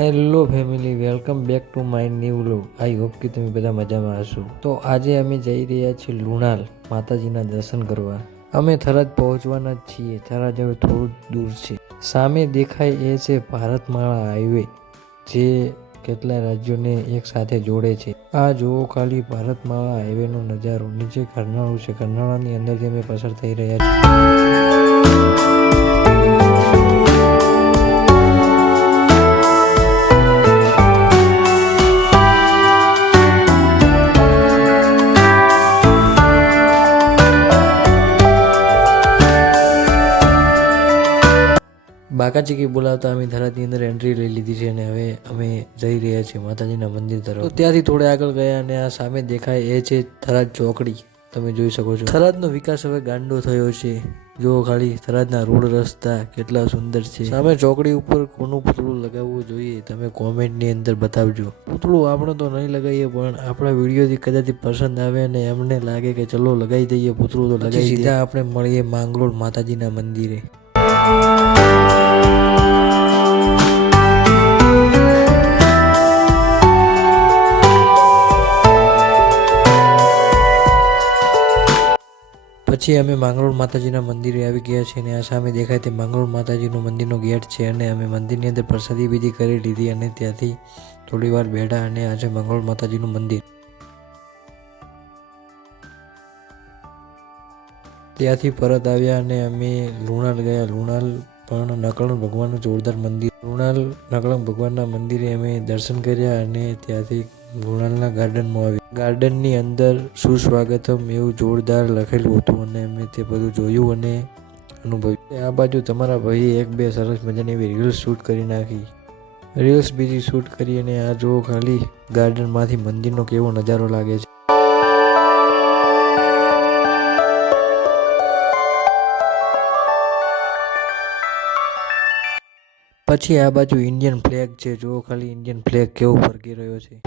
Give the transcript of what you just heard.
Hello family welcome back to my new vlog I hope કે તમે બધા મજામાં હશો. તો આજે અમે જઈ રહ્યા છીએ લુણાલ માતાજીના દર્શન કરવા. અમે થરાદ પહોંચવાના જ છીએ. થરાદ હવે થોડું દૂર છે. સામે દેખાય એ છે ભારતમાળા હાઈવે જે કેટલાય રાજ્યોને એક સાથે જોડે છે. આ જુઓ ખાલી ભારતમાળા હાઈવેનો નજારો. નીચે કરનાળું છે. કરનાળાની અંદરથી અમે પસાર થઈ રહ્યા છીએ. બાકાચીકી બોલાવતા અમે થરાદની અંદર એન્ટ્રી લઈ લીધી છે અને હવે અમે જઈ રહ્યા છીએ માતાજીના મંદિર તરફ. ત્યાંથી થોડે આગળ ગયા અને આ સામે દેખાય એ છે થરાદ ચોકડી. તમે જોઈ શકો છો. થરાદનો વિકાસ હવે ગાંડો થયો છે. જો ખાલી થરાદના રોડ રસ્તા કેટલા સુંદર છે. સામે ચોકડી ઉપર કોનું પૂતળું લગાવવું જોઈએ તમે કોમેન્ટની અંદર બતાવજો. પૂતળું આપણે તો નહીં લગાવીએ પણ આપણા વિડીયોથી કદાચ પસંદ આવે અને એમને લાગે કે ચલો લગાવી દઈએ પૂતળું તો લગાવી સીધા આપણે મળીએ માંગરોળ માતાજીના મંદિરે. પછી અમે માંગરોળ માતાજીના મંદિરે આવી ગયા છીએ અને આ સામે દેખાય તે માંગરોળ માતાજીનું મંદિરનો ગેટ છે અને અમે મંદિરની અંદર પ્રસાદી વિધિ કરી લીધી અને ત્યાંથી થોડી વાર બેઠા અને આજે માંગરોળ માતાજીનું મંદિર. ત્યાંથી પરત આવ્યા અને અમે લુણાલ ગયા. લુણાલ પણ નકળણ ભગવાનનું જોરદાર મંદિર. લુણાલ નકળણ ભગવાનના મંદિરે અમે દર્શન કર્યા અને ત્યાંથી લુણાલના ગાર્ડનમાં આવી. ગાર્ડનની અંદર સુસ્વાગતમ એવું જોરદાર લખેલું હતું અને મેં તે બધું જોયું અને અનુભવ્યું. આ બાજુ તમારા ભાઈએ એક બે સરસ મજાની એવી રીલ્સ શૂટ કરી નાખી. રીલ્સ બીજી શૂટ કરી અને આ જુઓ ખાલી ગાર્ડનમાંથી મંદિરનો કેવો નજારો લાગે છે. પછી આ બાજુ ઇન્ડિયન ફ્લેગ છે. જુઓ ખાલી ઇન્ડિયન ફ્લેગ કેવો ફરકી રહ્યો છે.